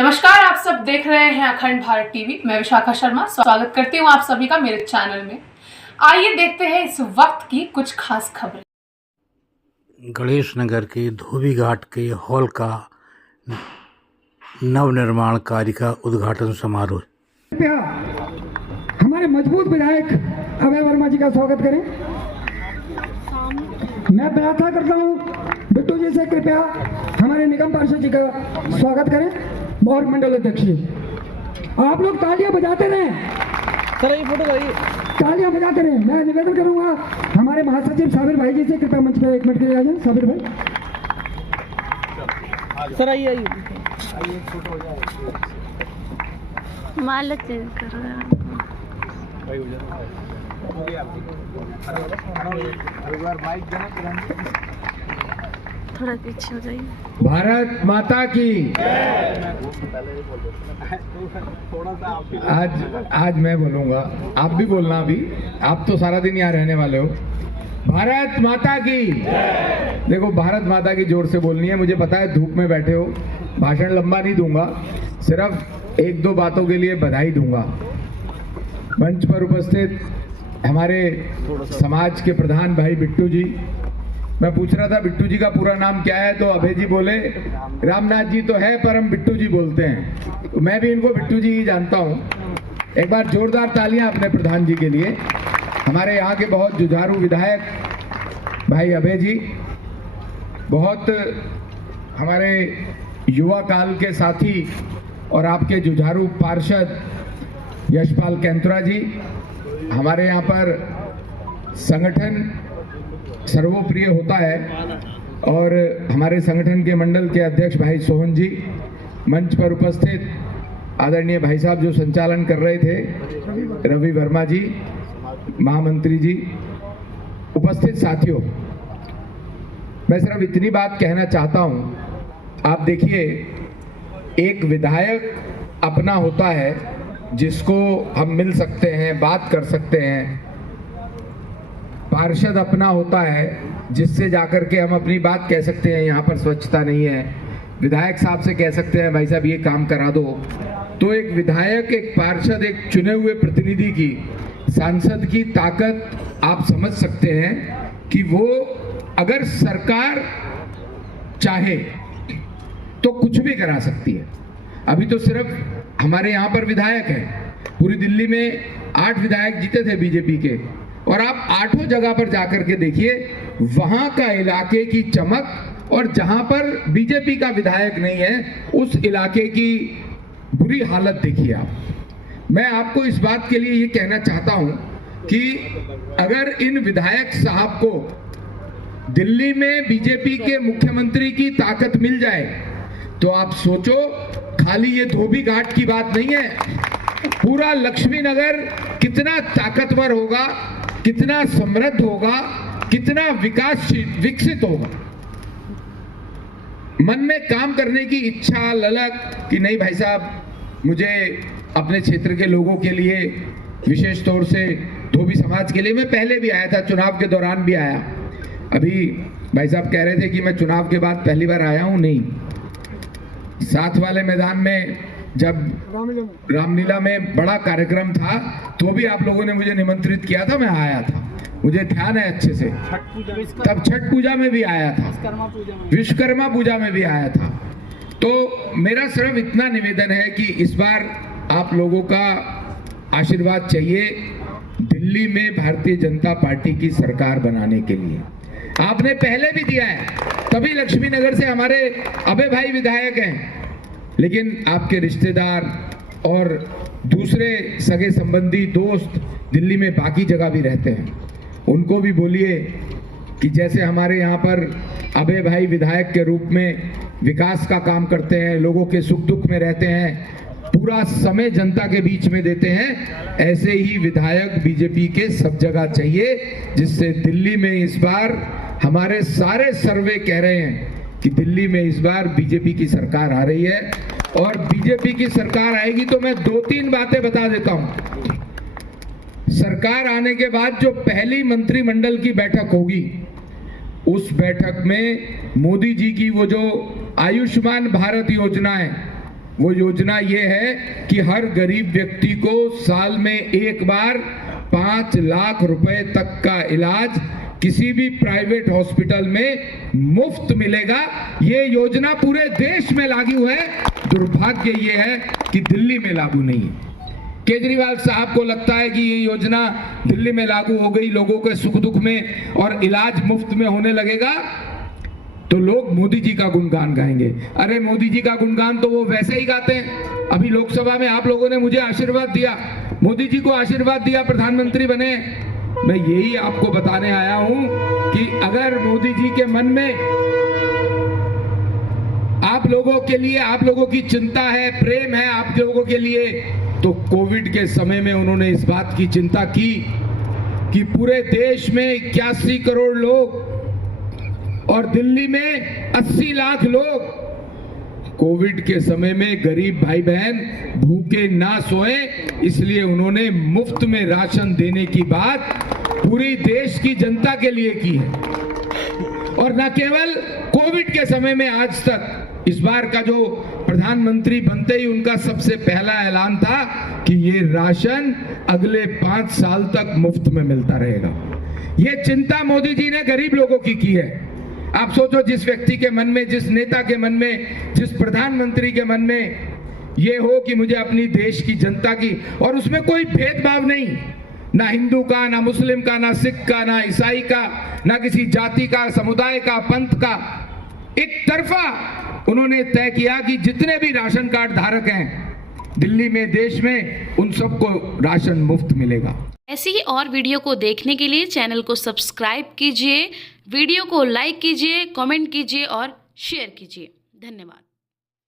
नमस्कार, आप सब देख रहे हैं अखंड भारत टीवी। मैं विशाखा शर्मा स्वागत करती हूं आप सभी का मेरे चैनल में। आइए देखते हैं इस वक्त की कुछ खास खबरें। गणेश नगर के धोबी घाट के हॉल का नवनिर्माण कार्य का उद्घाटन समारोह। हमारे मजबूत विधायक अभय वर्मा जी का स्वागत करें। मैं प्रार्थना करता हूं बिट्टू जी से कृपया हमारे निगम पार्षद जी का स्वागत करें और मंडल अध्यक्ष जी आप लोग तालियां बजाते रहें। सर ये फोटो लाइए, तालियां बजाते रहें। मैं निवेदन करूंगा हमारे महासचिव साबिर भाई जी से कृपया मंच पे 1 मिनट के लिए आ जाए। साबिर भाई सर आइए फोटो हो जाए। मालक कर रहा है थोड़ा पीछे हो जाइए। भारत माता की आज मैं बोलूंगा, आप भी बोलना। अभी आप तो सारा दिन यहाँ रहने वाले हो। भारत माता की देखो, भारत माता की जोर से बोलनी है। मुझे पता है धूप में बैठे हो, भाषण लंबा नहीं दूंगा, सिर्फ 1-2 बातों के लिए बधाई दूंगा। मंच पर उपस्थित हमारे समाज के प्रधान भाई बिट्टू जी, मैं पूछ रहा था बिट्टू जी का पूरा नाम क्या है, तो अभय जी बोले रामनाथ जी तो है पर हम बिट्टू जी बोलते हैं, तो मैं भी इनको बिट्टू जी ही जानता हूं। एक बार जोरदार तालियां अपने प्रधान जी के लिए। हमारे यहाँ के बहुत जुझारू विधायक भाई अभय जी, बहुत हमारे युवा काल के साथी और आपके जुझारू पार्षद यशपाल कैंतुरा जी, हमारे यहाँ पर संगठन सर्वप्रिय होता है और हमारे संगठन के मंडल के अध्यक्ष भाई सोहन जी, मंच पर उपस्थित आदरणीय भाई साहब जो संचालन कर रहे थे रवि वर्मा जी, महामंत्री जी, उपस्थित साथियों, मैं सिर्फ इतनी बात कहना चाहता हूं। आप देखिए, एक विधायक अपना होता है जिसको हम मिल सकते हैं, बात कर सकते हैं। पार्षद अपना होता है जिससे जाकर के हम अपनी बात कह सकते हैं, यहाँ पर स्वच्छता नहीं है, विधायक साहब से कह सकते हैं भाई साहब ये काम करा दो। तो एक विधायक, एक पार्षद, एक चुने हुए प्रतिनिधि की, सांसद की ताकत आप समझ सकते हैं कि वो अगर सरकार चाहे तो कुछ भी करा सकती है। अभी तो सिर्फ हमारे यहाँ पर विधायक है, पूरी दिल्ली में 8 विधायक जीते थे बीजेपी के, और आप 8 जगह पर जाकर के देखिए वहां का इलाके की चमक, और जहां पर बीजेपी का विधायक नहीं है उस इलाके की बुरी हालत देखिए आप। मैं आपको इस बात के लिए ये कहना चाहता हूं कि अगर इन विधायक साहब को दिल्ली में बीजेपी के मुख्यमंत्री की ताकत मिल जाए तो आप सोचो, खाली ये धोबी घाट की बात नहीं है, पूरा लक्ष्मी नगर कितना ताकतवर होगा, कितना समृद्ध होगा, कितना विकसित होगा। मन में काम करने की इच्छा, ललक कि नहीं भाई साहब मुझे अपने क्षेत्र के लोगों के लिए, विशेष तौर से धोबी समाज के लिए, मैं पहले भी आया था, चुनाव के दौरान भी आया। अभी भाई साहब कह रहे थे कि मैं चुनाव के बाद पहली बार आया हूं, नहीं, साथ वाले मैदान में जब रामलीला में बड़ा कार्यक्रम था तो भी आप लोगों ने मुझे निमंत्रित किया था, मैं आया था, मुझे ध्यान है अच्छे से। तब छठ पूजा में भी आया था, विश्वकर्मा पूजा में भी आया था। तो मेरा सिर्फ इतना निवेदन है कि इस बार आप लोगों का आशीर्वाद चाहिए दिल्ली में भारतीय जनता पार्टी की सरकार बनाने के लिए। आपने पहले भी दिया है, तभी लक्ष्मी नगर से हमारे अभय भाई विधायक हैं, लेकिन आपके रिश्तेदार और दूसरे सगे संबंधी दोस्त दिल्ली में बाकी जगह भी रहते हैं, उनको भी बोलिए कि जैसे हमारे यहाँ पर अभय भाई विधायक के रूप में विकास का काम करते हैं, लोगों के सुख दुख में रहते हैं, पूरा समय जनता के बीच में देते हैं, ऐसे ही विधायक बीजेपी के सब जगह चाहिए, जिससे दिल्ली में इस बार हमारे सारे सर्वे कह रहे हैं कि दिल्ली में इस बार बीजेपी की सरकार आ रही है। और बीजेपी की सरकार आएगी तो मैं 2-3 बातें बता देता हूं। सरकार आने के बाद जो पहली मंत्रिमंडल की बैठक होगी, उस बैठक में मोदी जी की वो जो आयुष्मान भारत योजना है वो योजना ये है कि हर गरीब व्यक्ति को साल में एक बार 5 लाख रुपए तक का इलाज किसी भी प्राइवेट हॉस्पिटल में मुफ्त मिलेगा। ये योजना पूरे देश में लागू है। दुर्भाग्य ये है कि दिल्ली में लागू नहीं है। केजरीवाल साहब को लगता है कि ये योजना दिल्ली में लागू हो गई, लोगों के सुख दुख में और इलाज मुफ्त में होने लगेगा तो लोग मोदी जी का गुणगान गाएंगे। अरे मोदी जी का गुणगान तो वो वैसे ही गाते हैं। अभी लोकसभा में आप लोगों ने मुझे आशीर्वाद दिया, मोदी जी को आशीर्वाद दिया, प्रधानमंत्री बने। मैं यही आपको बताने आया हूं कि अगर मोदी जी के मन में आप लोगों के लिए, आप लोगों की चिंता है, प्रेम है आप लोगों के लिए, तो कोविड के समय में उन्होंने इस बात की चिंता की कि पूरे देश में 81 करोड़ लोग और दिल्ली में 80 लाख लोग कोविड के समय में गरीब भाई बहन भूखे ना सोए, इसलिए उन्होंने मुफ्त में राशन देने की बात पूरी देश की जनता के लिए की है। और न केवल कोविड के समय में, आज तक इस बार का जो प्रधानमंत्री बनते ही उनका सबसे पहला ऐलान था कि ये राशन अगले 5 साल तक मुफ्त में मिलता रहेगा। ये चिंता मोदी जी ने गरीब लोगों की है। आप सोचो, जिस व्यक्ति के मन में, जिस नेता के मन में, जिस प्रधानमंत्री के मन में ये हो कि मुझे अपनी देश की जनता की, और उसमें कोई भेदभाव नहीं, ना हिंदू का, ना मुस्लिम का, ना सिख का, ना ईसाई का, ना किसी जाति का, समुदाय का, पंथ का, एक तरफा उन्होंने तय किया कि जितने भी राशन कार्ड धारक हैं दिल्ली में, देश में, उन सबको राशन मुफ्त मिलेगा। ऐसी ही और वीडियो को देखने के लिए चैनल को सब्सक्राइब कीजिए, वीडियो को लाइक कीजिए, कमेंट कीजिए और शेयर कीजिए। धन्यवाद।